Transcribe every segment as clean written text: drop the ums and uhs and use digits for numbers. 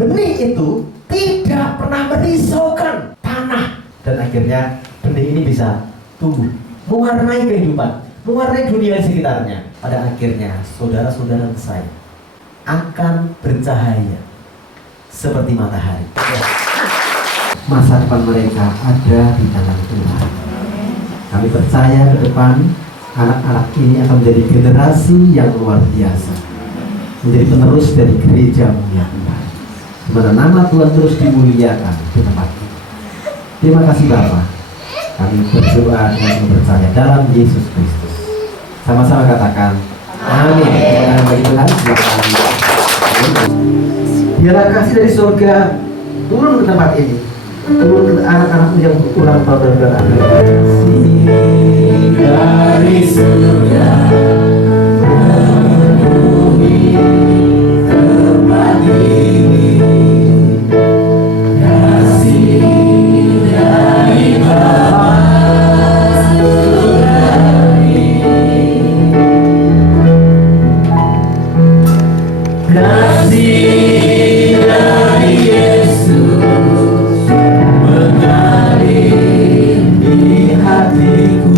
benih itu tidak pernah merisaukan tanah, dan akhirnya benih ini bisa tumbuh, mewarnai kehidupan, mewarnai dunia di sekitarnya. Pada akhirnya saudara-saudara saya akan bercahaya seperti matahari. Masa depan mereka ada di tangan Tuhan. Kami percaya ke depan anak-anak ini akan menjadi generasi yang luar biasa, menjadi penerus dari gereja-Mu ya Tuhan, di mana nama Tuhan terus dimuliakan di tempat ini. Terima kasih Bapa. Kami berdoa dan percaya dalam Yesus Kristus. Sama-sama katakan amin. Terima bagi Tuhan. Biarlah kasih dari surga turun ke tempat ini, turun ke anak-anak yang ulang tahun dan berakhir. Dari surga memenuhi tempat ini, kasih dari Bapa surgawi, kasih dari Yesus mengalir di hatiku.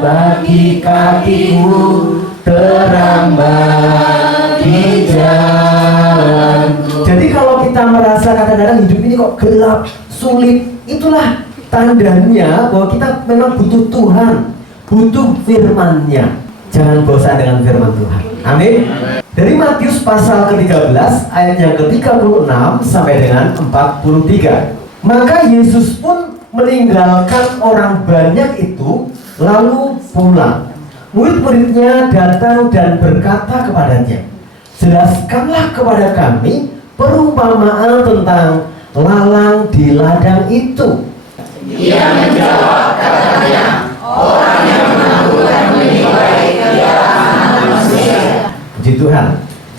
Bagi kakimu terang bagi jalanku. Jadi kalau kita merasa kadang-kadang hidup ini kok gelap, sulit, itulah tandanya bahwa kita memang butuh Tuhan, butuh firman-Nya. Jangan bosan dengan firman Tuhan. Amin. Dari Matius pasal ke-13 ayat yang ke-36 sampai dengan 43. Maka Yesus pun meninggalkan orang banyak itu, lalu pulang. Murid-muridnya datang dan berkata kepadanya, jelaskanlah kepada kami perumpamaan tentang lalang di ladang itu. Dia menjawab katanya, orang yang menabur benih baik ialah Anak Manusia. Puji Tuhan.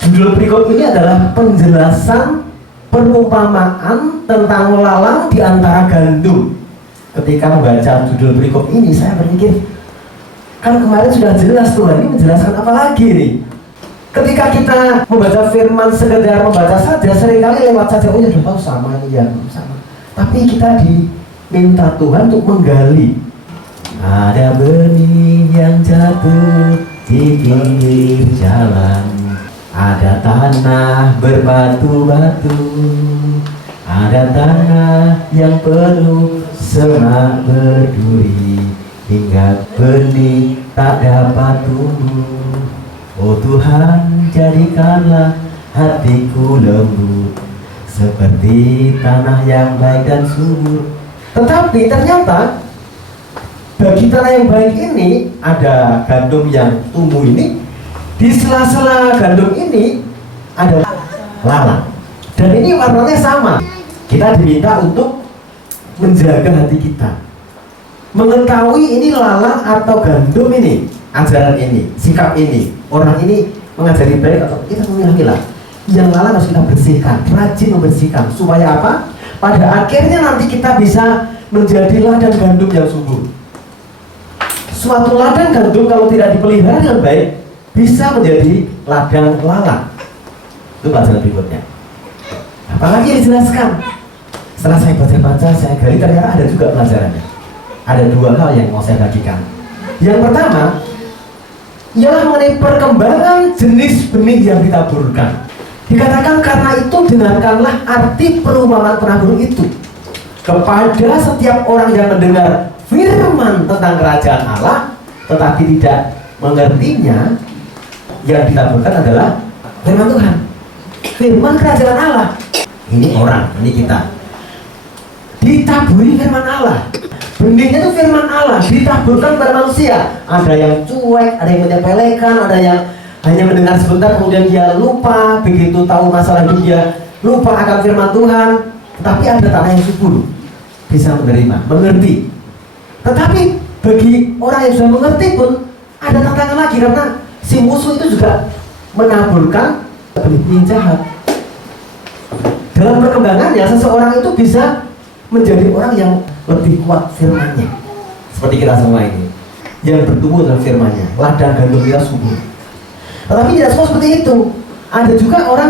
Judul berikut ini adalah penjelasan perumpamaan tentang lalang di antara gandum. Ketika membaca judul berikut ini, saya berpikir, kan kemarin sudah jelas Tuhan ini menjelaskan apa lagi nih? Ketika kita membaca firman sekedar membaca saja, seringkali lewat saja, oh ya sudah tahu sama ini ya, sama. Tapi kita diminta Tuhan untuk menggali. Ada benih yang jatuh di pinggir jalan, ada tanah berbatu-batu, ada tanah yang penuh semak berduri, hingga benih tak dapat tumbuh. Oh Tuhan, jadikanlah hatiku lembut seperti tanah yang baik dan subur. Tetapi ternyata bagi tanah yang baik ini ada gandum yang tumbuh ini, di sela-sela gandum ini ada lalang, dan ini warnanya sama. Kita diminta untuk menjaga hati kita, mengetahui ini lalang atau gandum ini. ajaran ini, sikap ini, orang ini mengajari baik atau kita memilah-milah. Yang lalang harus kita bersihkan, rajin membersihkan. Supaya apa? Pada akhirnya nanti kita bisa menjadi ladang gandum yang subur. Suatu ladang gandum kalau tidak dipelihara dengan baik, bisa menjadi ladang lalang. Itu pelajaran berikutnya. Apalagi yang dijelaskan. Setelah saya baca-baca, saya gali, ternyata ada juga pelajarannya. Ada dua hal yang mau saya bagikan. Yang pertama, ialah mengenai perkembangan jenis benih yang ditaburkan. Dikatakan karena itu dengarkanlah arti perumpamaan penabur itu kepada setiap orang yang mendengar firman tentang kerajaan Allah tetapi tidak mengertinya. Yang ditaburkan adalah firman Tuhan, firman kerajaan Allah. Ini orang, ini kita ditaburi firman Allah. Benihnya itu firman Allah ditaburkan pada manusia. Ada yang cuek, ada yang menyepelekan, ada yang hanya mendengar sebentar kemudian dia lupa, begitu tahu masalah hidup dia lupa akan firman Tuhan. Tetapi ada tanah yang subur, bisa menerima, mengerti. Tetapi bagi orang yang sudah mengerti pun ada tantangan lagi, karena si musuh itu juga menaburkan benih jahat. Dalam perkembangannya seseorang itu bisa menjadi orang yang lebih kuat firman-Nya. Seperti kita semua ini yang bertumbuh dalam firman-Nya, ladang gandum kita subur. Tetapi tidak semua seperti itu. Ada juga orang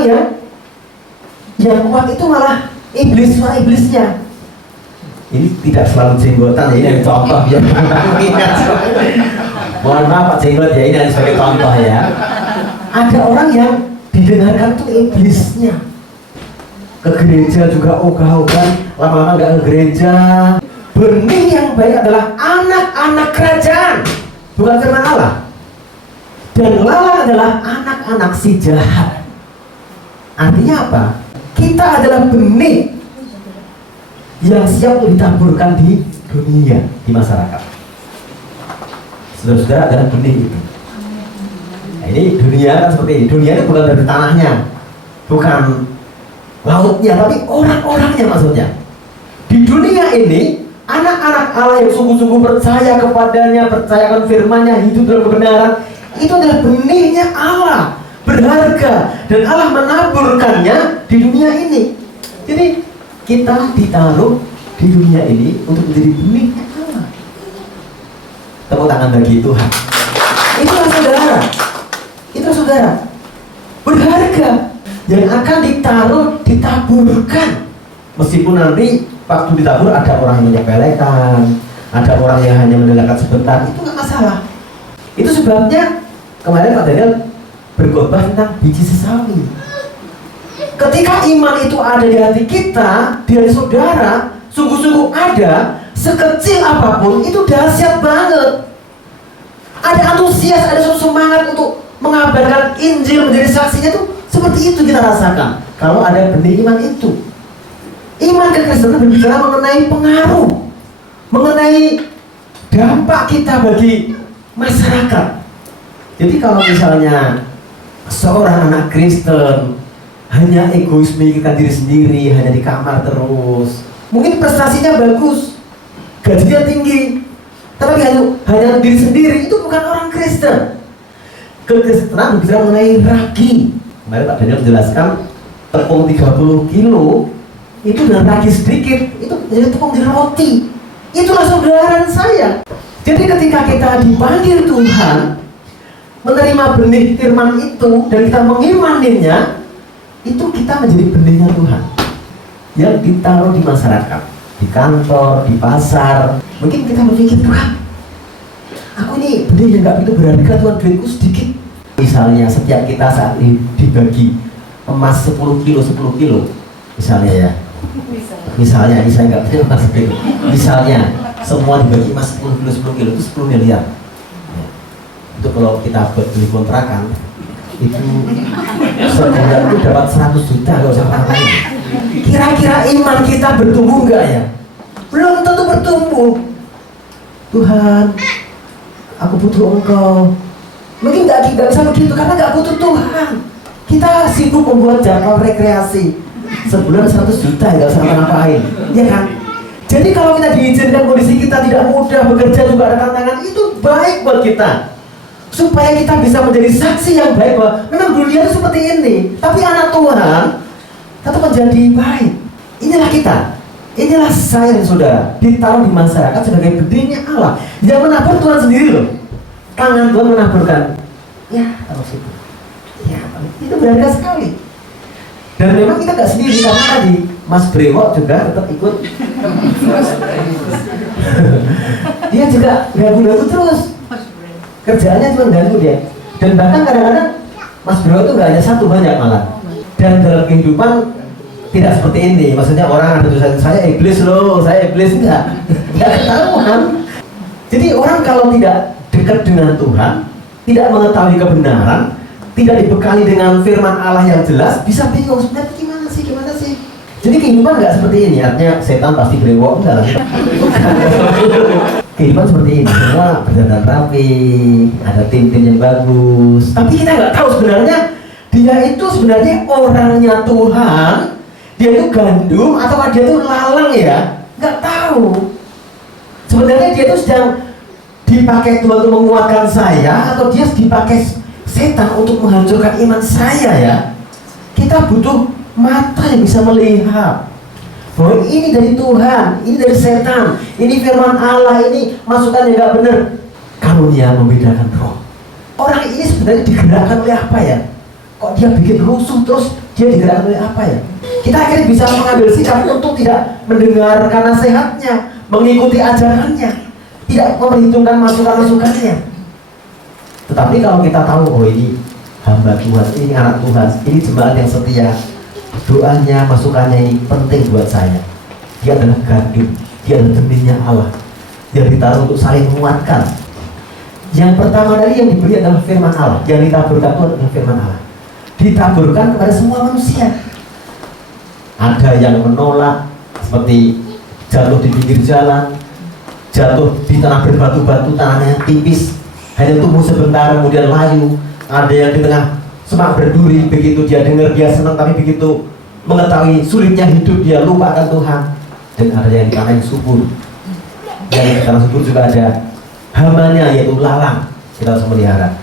yang kuat itu malah iblis, suara iblisnya. Ini tidak selalu jenggotan ya, ini yang contoh ya. Mohon maaf Pak Jenggot ya, ini hanya sebagai contoh ya. Ada orang yang didengarkan tuh iblisnya. Ke gereja juga ogah-ogahan, lama-lama nggak ke gereja. Benih yang baik adalah anak-anak kerajaan, bukan firman Allah. Dan lalang adalah anak-anak si jahat. Artinya apa? Kita adalah benih yang siap untuk ditaburkan di dunia, di masyarakat. Saudara-saudara adalah benih itu. Nah, ini dunia kan seperti ini. Dunia ini bukan dari tanahnya, bukan lautnya, tapi orang-orangnya maksudnya. Di dunia ini, anak-anak Allah yang sungguh-sungguh percaya kepadanya, percayakan firman-Nya, hidup dalam kebenaran, itu adalah benihnya Allah, berharga, dan Allah menaburkannya di dunia ini. Jadi kita ditaruh di dunia ini untuk menjadi benihnya Allah. Tepuk tangan bagi Tuhan. Itulah saudara, itulah saudara, berharga yang akan ditaburkan. Meskipun nanti waktu ditabur ada orang yang menyepelekan, ada orang yang hanya mendengarkan sebentar, itu nggak masalah. Itu sebabnya kemarin Pak Daniel berkhotbah tentang biji sesawi. Ketika iman itu ada di hati kita, di hati saudara, sungguh-sungguh ada, sekecil apapun, itu dahsyat banget. Ada antusias, ada semangat untuk mengabarkan Injil, menjadi saksinya tuh. Seperti itu kita rasakan kalau ada benih iman itu. Iman kekristenan berbicara mengenai pengaruh, mengenai dampak kita bagi masyarakat. Jadi kalau misalnya seorang anak Kristen hanya egois memikirkan diri sendiri, hanya di kamar terus, mungkin prestasinya bagus, gajinya tinggi, tapi hanya diri sendiri, itu bukan orang Kristen. Kekristenan berbicara mengenai ragi. Kemarin Pak Daniel menjelaskan tepung 30 kilo itu dengan ragi sedikit itu menjadi tepung di roti. Itulah saudara saya. Jadi ketika kita dipanggil Tuhan menerima benih firman itu dan kita mengimaninya, itu kita menjadi benihnya Tuhan yang ditaruh di masyarakat, di kantor, di pasar. Mungkin kita berpikir, Tuhan, aku ini benih yang gak begitu berharga, Tuhan, duitku sedikit. Misalnya setiap kita saat ini dibagi emas 10 kilo misalnya ya, misalnya ini saya nggak punya emas kilo, misalnya semua dibagi emas 10 kilo itu 10 miliar ya. Itu kalau kita buat beli kontrakan itu sebulan itu dapat 100 juta kalau saya katakan. Kira-kira iman kita bertumbuh nggak ya? Belum tentu bertumbuh. Tuhan, aku butuh Engkau. Mungkin nggak bisa begitu karena nggak butuh Tuhan. Kita sibuk membuat jadwal rekreasi sebulan 100 juta ya, nggak usah ngapain, ya kan? Jadi kalau kita diizinkan kondisi kita tidak mudah, bekerja juga ada tantangan, itu baik buat kita. supaya kita bisa menjadi saksi yang baik bahwa memang dunia itu seperti ini, tapi anak Tuhan tetap menjadi baik. Inilah kita, inilah saya dan saudara, ditaruh di masyarakat sebagai benihnya Allah yang menabur Tuhan sendiri loh. Tangan Tuhan menaburkan, ya taruh situ, ya itu berharga sekali. Dan memang kita nggak sendiri, karena tadi Mas Brewok juga tetap ikut. Dia juga ganggu-ganggu terus. Kerjaannya cuma ganggu dia. Dan bahkan kadang-kadang Mas Brewok itu nggak hanya satu, banyak malah. Dan dalam kehidupan tidak seperti ini. Maksudnya orang ada tulisan saya iblis loh, saya iblis, nggak ketahuan. Jadi orang kalau tidak dekat dengan Tuhan, tidak mengetahui kebenaran, tidak dibekali dengan firman Allah yang jelas, bisa bingung sebenarnya gimana sih. Jadi kehidupan nggak seperti ini, artinya setan pasti brewok, enggak lah. Kehidupan seperti ini, semua berdandan rapi, ada tim-tim yang bagus. Tapi kita nggak tahu sebenarnya dia itu sebenarnya orangnya Tuhan, dia itu gandum atau dia itu lalang ya, nggak tahu. Sebenarnya dia itu sedang dipakai Tuhan untuk menguatkan saya, atau dia dipakai setan untuk menghancurkan iman saya ya. Kita butuh mata yang bisa melihat bahwa ini dari Tuhan, ini dari setan, ini firman Allah, ini masukan yang gak benar. Karunia membedakan roh. Orang ini sebenarnya digerakkan oleh apa ya? Kok dia bikin rusuh terus dia digerakkan oleh apa ya? Kita akhirnya bisa mengambil sikap untuk tidak mendengarkan nasihatnya, mengikuti ajarannya, tidak memperhitungkan masukan-masukannya. Tetapi kalau kita tahu, oh ini hamba Tuhan, ini anak Tuhan, ini jemaat yang setia, doanya, masukannya ini penting buat saya. Dia adalah gandum, dia adalah benihnya Allah yang ditaruh untuk saling menguatkan. Yang pertama dari yang diberi adalah firman Allah, yang ditaburkan Tuhan adalah firman Allah, ditaburkan kepada semua manusia. Ada yang menolak, seperti jatuh di pinggir jalan, jatuh di tanah berbatu-batu, tanahnya tipis, hanya tumbuh sebentar kemudian layu. Ada yang di tengah semak berduri, begitu dia dengar dia senang, tapi begitu mengetahui sulitnya hidup dia lupa akan Tuhan. Dan ada yang di tanah yang subur, yang di tanah subur juga ada hamanya, yaitu lalang. Kita harus melihara.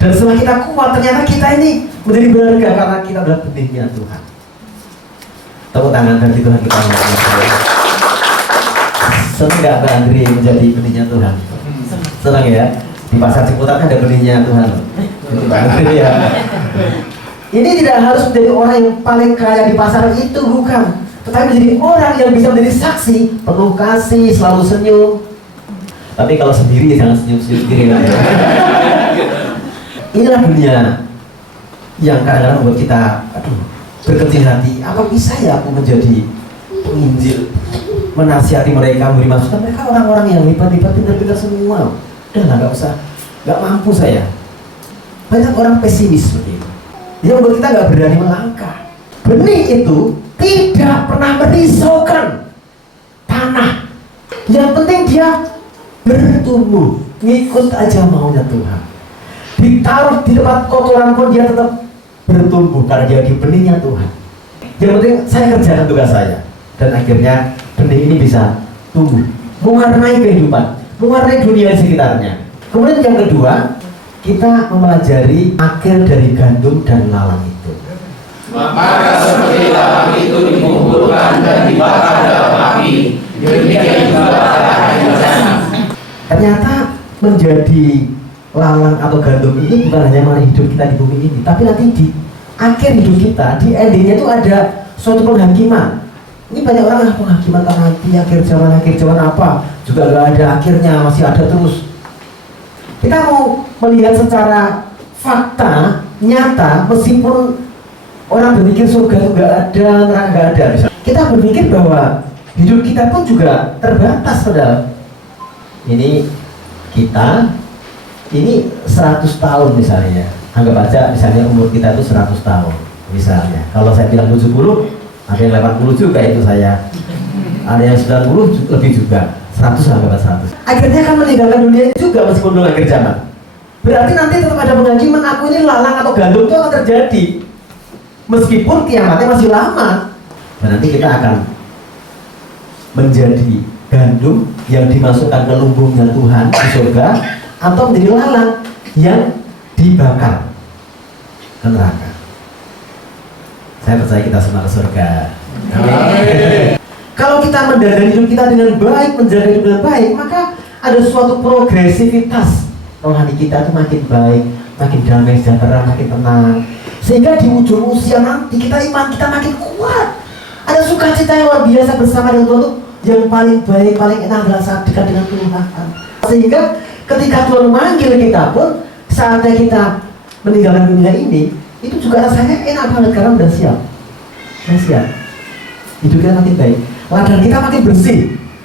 Dan setelah kita kuat, ternyata kita ini menjadi berharga karena kita adalah benihnya Tuhan. Tepuk tangan bagi Tuhan kita. Senang gak Mbak Andri menjadi benihnya Tuhan? Senang ya? Di pasar Ciputat ada benihnya Tuhan. Ya. Ini tidak harus menjadi orang yang paling kaya di pasar itu, bukan. Tetapi menjadi orang yang bisa menjadi saksi, penuh kasih, selalu senyum. Tapi kalau sendiri jangan senyum-senyum sendiri. Inilah dunia yang kadang-kadang membuat kita berkecil hati. Apa bisa ya aku menjadi penginjil, menasihati mereka, memberi masukan? Mereka orang-orang yang hebat-hebat, pintar-pintar semua. Udahlah, nggak usah, nggak mampu saya. Banyak orang pesimis seperti itu. Dia membuat kita nggak berani melangkah. Benih itu tidak pernah merisaukan tanah. Yang penting dia bertumbuh, ngikut aja maunya Tuhan. Ditaruh di tempat kotoran pun dia tetap bertumbuh karena dia di benihnya Tuhan. Yang penting saya kerjakan tugas saya, dan akhirnya benih ini bisa tumbuh, mewarnai kehidupan, mewarnai dunia sekitarnya. Kemudian yang kedua, kita mempelajari akhir dari gandum dan lalang itu. Maka seperti lalang itu dikumpulkan dan dibakar dalam api, demikian juga akhir zaman. Ternyata menjadi lalang atau gandum ini bukan hanya melalui hidup kita di bumi ini, tapi nanti di akhir hidup kita, di endingnya itu ada suatu penghakiman. Ini banyak orang penghakiman kan nanti akhir zaman apa? Juga nggak ada akhirnya, masih ada terus. Kita mau melihat secara fakta, nyata, meskipun orang berpikir surga itu nggak ada, neraka nggak ada. Kita berpikir bahwa hidup kita pun juga terbatas, padahal. Ini kita, ini 100 tahun misalnya. Anggap aja misalnya umur kita itu 100 tahun misalnya. Kalau saya bilang 70, ada yang 80 juga itu saya. Ada yang 90 lebih juga. 100 anggap 100. Akhirnya akan meninggalkan dunia ini juga meskipun belum akhir zaman. Berarti nanti tetap ada penghakiman, aku ini lalang atau gandum itu akan terjadi. Meskipun kiamatnya masih lama. Dan nanti kita akan menjadi gandum yang dimasukkan ke lumbungnya Tuhan di surga, atau menjadi lalang yang dibakar ke neraka. Saya percaya kita semua ke surga. Amin. Kalau kita menjalani hidup kita dengan baik, menjaga hidup dengan baik, maka ada suatu progresivitas rohani kita itu makin baik, makin damai sejahtera, makin tenang. Sehingga di ujung usia nanti iman kita makin kuat. Ada sukacita yang luar biasa bersama dengan Tuhan. Yang paling baik, paling enak adalah saat dekat dengan Tuhan. Sehingga ketika Tuhan memanggil kita pun, saatnya kita meninggalkan dunia ini, itu juga rasanya enak banget karena udah siap. Udah siap. Hidup kita makin baik, ladang kita makin bersih,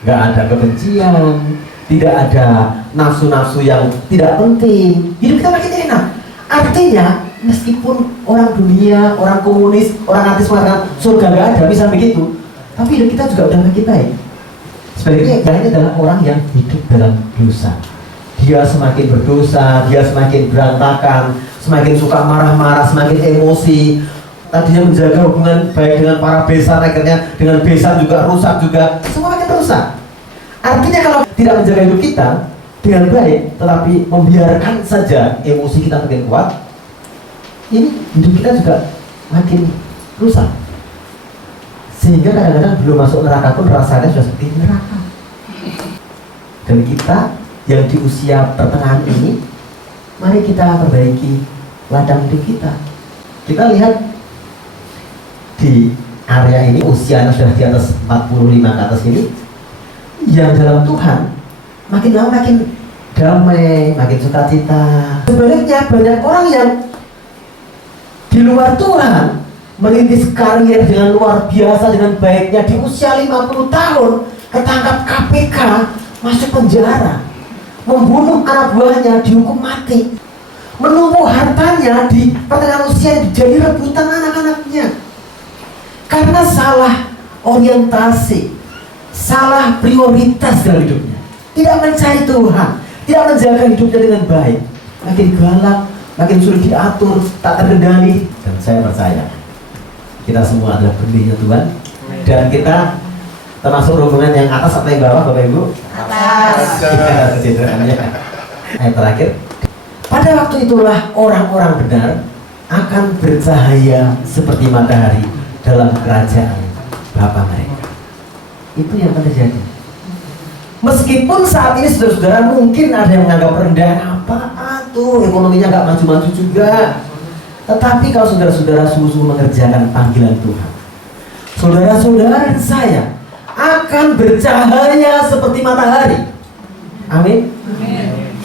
nggak ada kebencian, tidak ada nafsu-nafsu yang tidak penting. Hidup kita makin enak. Artinya meskipun orang dunia, orang komunis, orang ateis mengatakan surga nggak ada, bisa begitu, tapi hidup kita juga udah makin baik. Sebaliknya ini adalah orang yang hidup dalam dosa. Dia semakin berdosa, dia semakin berantakan, semakin suka marah-marah, semakin emosi. Tadinya menjaga hubungan baik dengan para besan, akhirnya dengan besan juga rusak juga, semua makin rusak. Artinya kalau tidak menjaga hidup kita dengan baik, tetapi membiarkan saja emosi kita makin kuat, ini hidup kita juga makin rusak. Sehingga kadang-kadang belum masuk neraka pun rasanya sudah seperti neraka. Dan kita yang di usia pertengahan ini, mari kita perbaiki ladang hidup kita. Kita lihat di area ini usianya sudah di atas 45 ke atas ini, yang dalam Tuhan makin lama makin damai, makin sukacita. Sebaliknya banyak orang yang di luar Tuhan merintis karir dengan luar biasa, dengan baiknya, di usia 50 tahun ketangkap KPK, masuk penjara, membunuh anak buahnya, dihukum mati, menumpuk hartanya di pertengahan usia, jadi rebutan anak-anaknya karena salah orientasi, salah prioritas dalam hidupnya, tidak mencari Tuhan, tidak menjaga hidupnya dengan baik, makin galak, makin sulit diatur, tak terkendali. Dan saya percaya kita semua adalah benihnya Tuhan, dan kita termasuk rombongan yang atas atau yang bawah, Bapak Ibu? Atas. Ayat terakhir, pada waktu itulah orang-orang benar akan bercahaya seperti matahari dalam kerajaan Bapa mereka. Itu yang akan terjadi. Meskipun saat ini saudara-saudara mungkin ada yang menganggap rendah, apaan tuh, ekonominya nggak maju-maju juga. Tetapi kalau saudara-saudara sungguh-sungguh mengerjakan panggilan Tuhan, saudara-saudara dan saya akan bercahaya seperti matahari. Amin. Amin.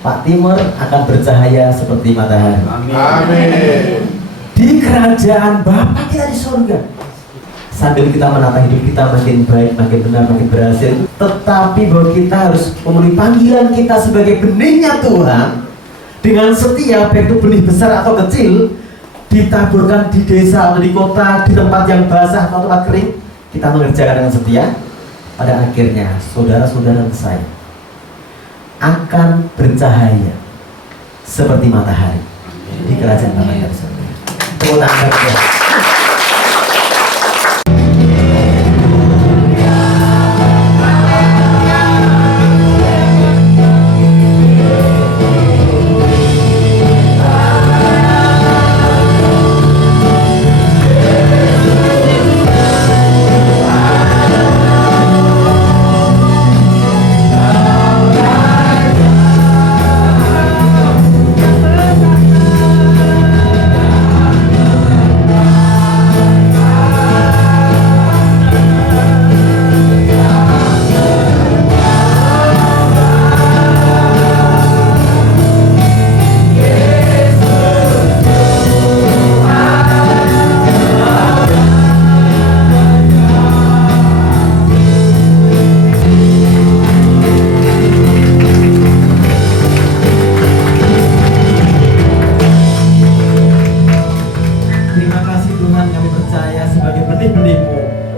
Pak Timur akan bercahaya seperti matahari. Amin. Di kerajaan Bapa kita di surga. Sambil kita menata hidup kita makin baik, makin benar, makin berhasil, tetapi bahwa kita harus memenuhi panggilan kita sebagai benihnya Tuhan dengan setia, baik itu benih besar atau kecil, ditaburkan di desa atau di kota, di tempat yang basah atau tempat kering, kita mengerjakan dengan setia. Pada akhirnya saudara-saudara saya akan bercahaya seperti matahari di kerajaan Bapa kita di surga. Tepuk tangan.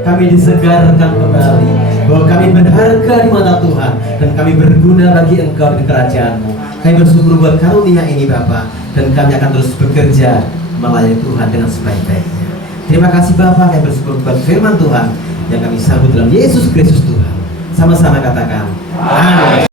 Kami disegarkan kembali bahwa kami berharga di mata Tuhan dan kami berguna bagi Engkau di kerajaan-Mu. Kami bersyukur buat karunia ini Bapa, dan kami akan terus bekerja melayani Tuhan dengan sebaik-baiknya. Terima kasih Bapa, kami bersyukur buat firman Tuhan yang kami sambut dalam Yesus Kristus Tuhan. Sama-sama katakan amin.